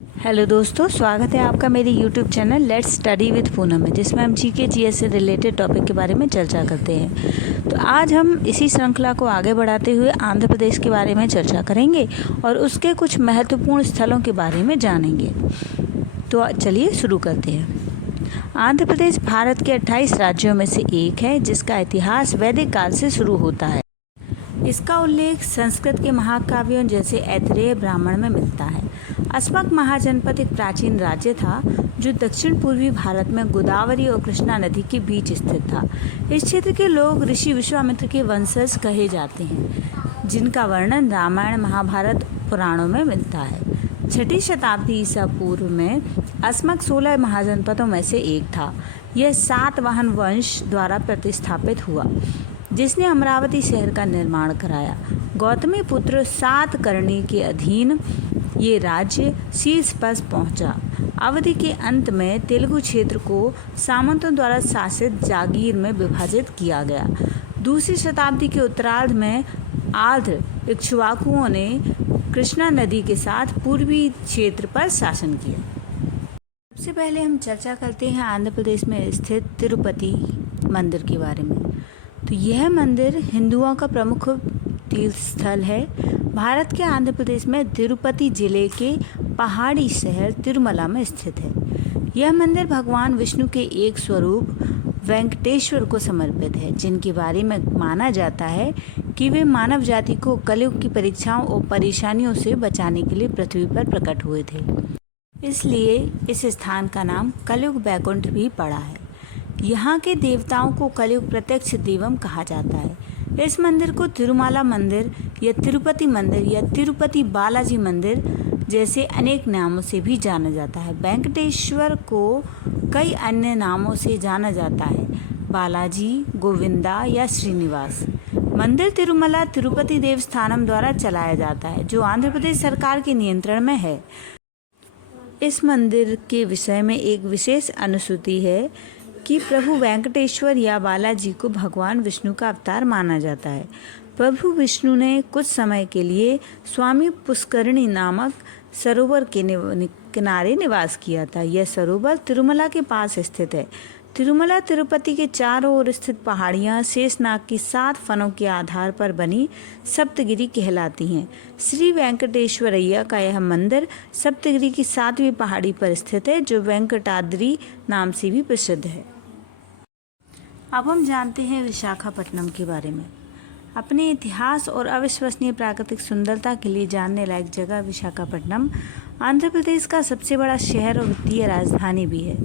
Hello दोस्तों, स्वागत है आपका मेरे YouTube channel let's study with Poonam में, जिसमें हम जीके जीएस से रिलेटेड टॉपिक के बारे में चर्चा करते हैं। तो आज हम इसी श्रृंखला को आगे बढ़ाते हुए आंध्र प्रदेश के बारे में चर्चा करेंगे और उसके कुछ महत्वपूर्ण स्थलों के बारे में जानेंगे। तो चलिए शुरू करते हैं। आंध्र प्रदेश भारत के 28 राज्यों में से एक है, जिसका इतिहास वैदिक काल से शुरू होता है। इसका उल्लेख संस्कृत के महाकाव्यों जैसे ऐतरेय ब्राह्मण में मिलता है। अस्मक महाजनपद एक प्राचीन राज्य था जो दक्षिण पूर्वी भारत में गोदावरी और कृष्णा नदी के बीच स्थित था। इस क्षेत्र के लोग ऋषि विश्वामित्र के वंशज कहे जाते हैं, जिनका वर्णन रामायण महाभारत पुराणों में मिलता है। 6ठी शताब्दी ईसा पूर्व में अस्मक 16 महाजनपदों में से एक था। यह सातवाहन वंश द्वारा प्रतिस्थापित हुआ, जिसने अमरावती शहर का निर्माण कराया। गौतमी पुत्र सातकर्णी के अधीन ये राज्य शीर्ष पर पहुंचा। अवधि के अंत में तेलुगु क्षेत्र को सामंतों द्वारा शासित जागीर में विभाजित किया गया। दूसरी शताब्दी के उत्तरार्ध में आर्द्र इक्ष्वाकुओं ने कृष्णा नदी के साथ पूर्वी क्षेत्र पर शासन किया। सबसे पहले हम चर्चा करते हैं आंध्र प्रदेश में स्थित तिरुपति मंदिर के बारे में। तो यह मंदिर हिंदुओं का प्रमुख तीर्थ स्थल है। भारत के आंध्र प्रदेश में तिरुपति जिले के पहाड़ी शहर तिरुमला में स्थित है। यह मंदिर भगवान विष्णु के एक स्वरूप वेंकटेश्वर को समर्पित है, जिनके बारे में माना जाता है कि वे मानव जाति को कलयुग की परीक्षाओं और परेशानियों से बचाने के लिए पृथ्वी पर प्रकट हुए थे। इसलिए इस स्थान का नाम कलयुग वैकुंठ भी पड़ा है। यहाँ के देवताओं को कलयुग प्रत्यक्ष देवम कहा जाता है। इस मंदिर को तिरुमाला मंदिर या तिरुपति मंदिर या तिरुपति बालाजी मंदिर जैसे अनेक नामों से भी जाना जाता है। वेंकटेश्वर को कई अन्य नामों से जाना जाता है, बालाजी, गोविंदा या श्रीनिवास। मंदिर तिरुमला तिरुपति देवस्थानम द्वारा चलाया जाता है, जो आंध्र प्रदेश सरकार के नियंत्रण में है। इस मंदिर के विषय में एक विशेष अनुश्रुति है कि प्रभु वेंकटेश्वर या बालाजी को भगवान विष्णु का अवतार माना जाता है। प्रभु विष्णु ने कुछ समय के लिए स्वामी पुष्करणी नामक सरोवर के किनारे निवास किया था। यह सरोवर तिरुमला के पास स्थित है। तिरुमला तिरुपति के चारों ओर स्थित पहाड़ियाँ शेषनाग की 7 फनों के आधार पर बनी सप्तगिरी कहलाती हैं। श्री वेंकटेश्वरैया का यह मंदिर सप्तगिरी की 7वीं पहाड़ी पर स्थित है, जो वेंकटाद्रि नाम से भी प्रसिद्ध है। अब हम जानते हैं विशाखापट्टनम के बारे में। अपने इतिहास और अविश्वसनीय प्राकृतिक सुंदरता के लिए जानने लायक जगह विशाखापट्टनम आंध्र प्रदेश का सबसे बड़ा शहर और वित्तीय राजधानी भी है।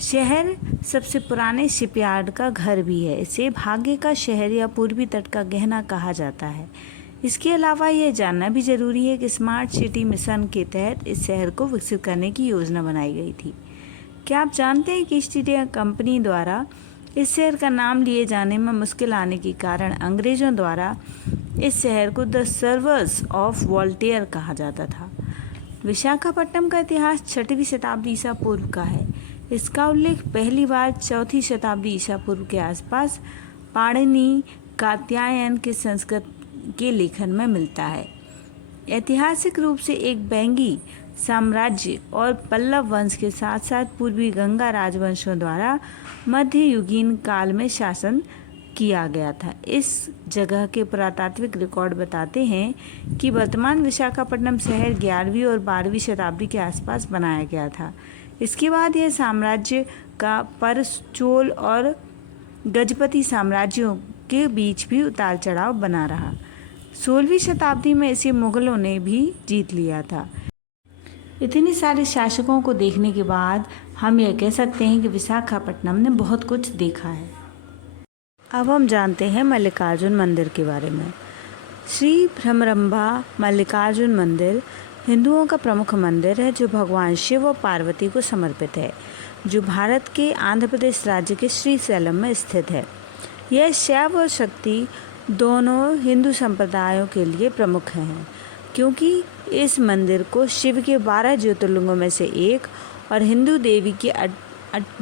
शहर सबसे पुराने शिपयार्ड का घर भी है। इसे भाग्य का शहर या पूर्वी तट का गहना कहा जाता है। इसके अलावा यह जानना भी जरूरी है कि स्मार्ट सिटी मिशन के तहत इस शहर को विकसित करने की योजना बनाई गई थी। क्या आप जानते हैं कि ईस्ट इंडिया कंपनी द्वारा इस शहर का नाम लिए जाने में मुश्किल आने के कारण अंग्रेजों द्वारा इस शहर को द सर्वर्स ऑफ वॉल्टेयर कहा जाता था। विशाखापट्टनम का इतिहास 6वीं शताब्दी ईसा पूर्व का है। इसका उल्लेख पहली बार 4वीं शताब्दी ईसा पूर्व के आसपास पाणिनि कात्यायन के संस्कृत के लेखन में मिलता है। ऐतिहासिक रूप से एक बैंगी साम्राज्य और पल्लव वंश के साथ साथ पूर्वी गंगा राजवंशों द्वारा मध्ययुगीन काल में शासन किया गया था। इस जगह के पुरातात्विक रिकॉर्ड बताते हैं कि वर्तमान विशाखापट्टनम शहर 11वीं और 12वीं शताब्दी के आसपास बनाया गया था। इसके बाद यह साम्राज्य का परस, चोल और गजपति साम्राज्यों के बीच भी उतार चढ़ाव बना रहा। 16वीं शताब्दी में इसे मुगलों ने भी जीत लिया था। इतने सारे शासकों को देखने के बाद हम यह कह सकते हैं कि विशाखापट्टनम ने बहुत कुछ देखा है। अब हम जानते हैं मल्लिकार्जुन मंदिर के बारे में। श्री भ्रमरंभा मल्लिकार्जुन मंदिर हिंदुओं का प्रमुख मंदिर है, जो भगवान शिव और पार्वती को समर्पित है, जो भारत के आंध्र प्रदेश राज्य के श्रीशैलम में स्थित है। यह शैव और शक्ति दोनों हिंदू संप्रदायों के लिए प्रमुख हैं, क्योंकि इस मंदिर को शिव के 12 ज्योतिर्लिंगों में से एक और हिंदू देवी के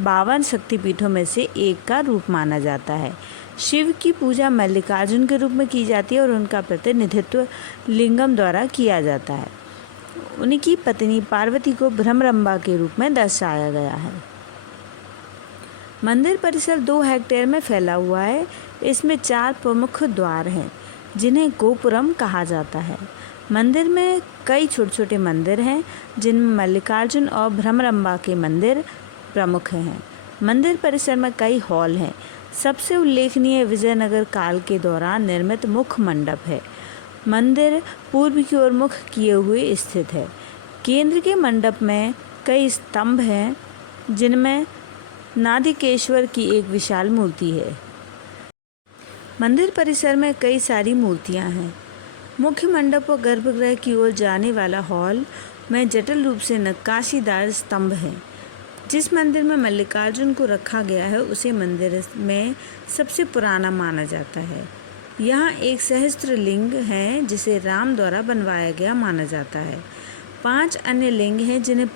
52 शक्तिपीठों में से एक का रूप माना जाता है। शिव की पूजा मल्लिकार्जुन के रूप में की जाती है और उनका प्रतिनिधित्व लिंगम द्वारा किया जाता है। उनकी पत्नी पार्वती को भ्रमरंबा के रूप में दर्शाया गया है। मंदिर परिसर 2 हेक्टेयर में फैला हुआ है। इसमें 4 प्रमुख द्वार हैं जिन्हें गोपुरम कहा जाता है। मंदिर में कई छोटे छोटे मंदिर हैं जिनमें मल्लिकार्जुन और भ्रमरंबा के मंदिर प्रमुख हैं। मंदिर परिसर में कई हॉल हैं। सबसे उल्लेखनीय विजयनगर काल के दौरान निर्मित मुख्य मंडप है। मंदिर पूर्व की ओर मुख किए हुए स्थित है। केंद्र के मंडप में कई स्तंभ हैं जिनमें नादिकेश्वर की एक विशाल मूर्ति है। मंदिर परिसर में कई सारी मूर्तियां हैं। मुख्य मंडप और गर्भगृह की ओर जाने वाला हॉल में जटिल रूप से नक्काशीदार स्तंभ हैं। जिस मंदिर में मल्लिकार्जुन को रखा गया है उसे मंदिर में सबसे पुराना माना जाता है। यहाँ एक सहस्त्र लिंग है जिसे राम द्वारा बनवाया गया माना जाता है। 5 अन्य लिंग हैं जिन्हें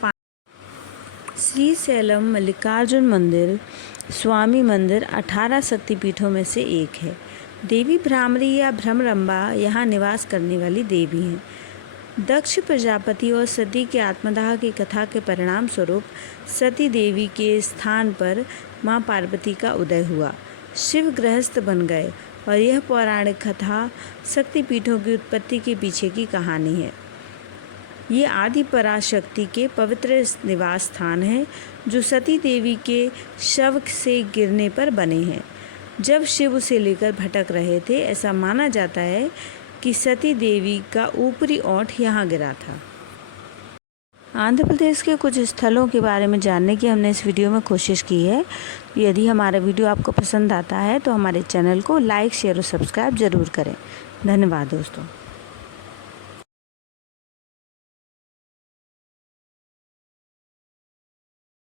श्रीशैलम मल्लिकार्जुन मंदिर स्वामी मंदिर 18 शक्तिपीठों में से एक है। देवी भ्रामरी या भ्रमरंबा यहाँ निवास करने वाली देवी हैं। दक्ष प्रजापति और सती के आत्मदाह की कथा के परिणाम स्वरूप सती देवी के स्थान पर माँ पार्वती का उदय हुआ। शिव गृहस्थ बन गए और यह पौराणिक कथा शक्तिपीठों की उत्पत्ति के पीछे की कहानी है। ये आदि पराशक्ति के पवित्र निवास स्थान हैं जो सती देवी के शव से गिरने पर बने हैं। जब शिव उसे लेकर भटक रहे थे, ऐसा माना जाता है कि सती देवी का ऊपरी ओंठ यहाँ गिरा था। आंध्र प्रदेश के कुछ स्थलों के बारे में जानने की हमने इस वीडियो में कोशिश की है। यदि हमारा वीडियो आपको पसंद आता है तो हमारे चैनल को लाइक, शेयर और सब्सक्राइब ज़रूर करें। धन्यवाद दोस्तों।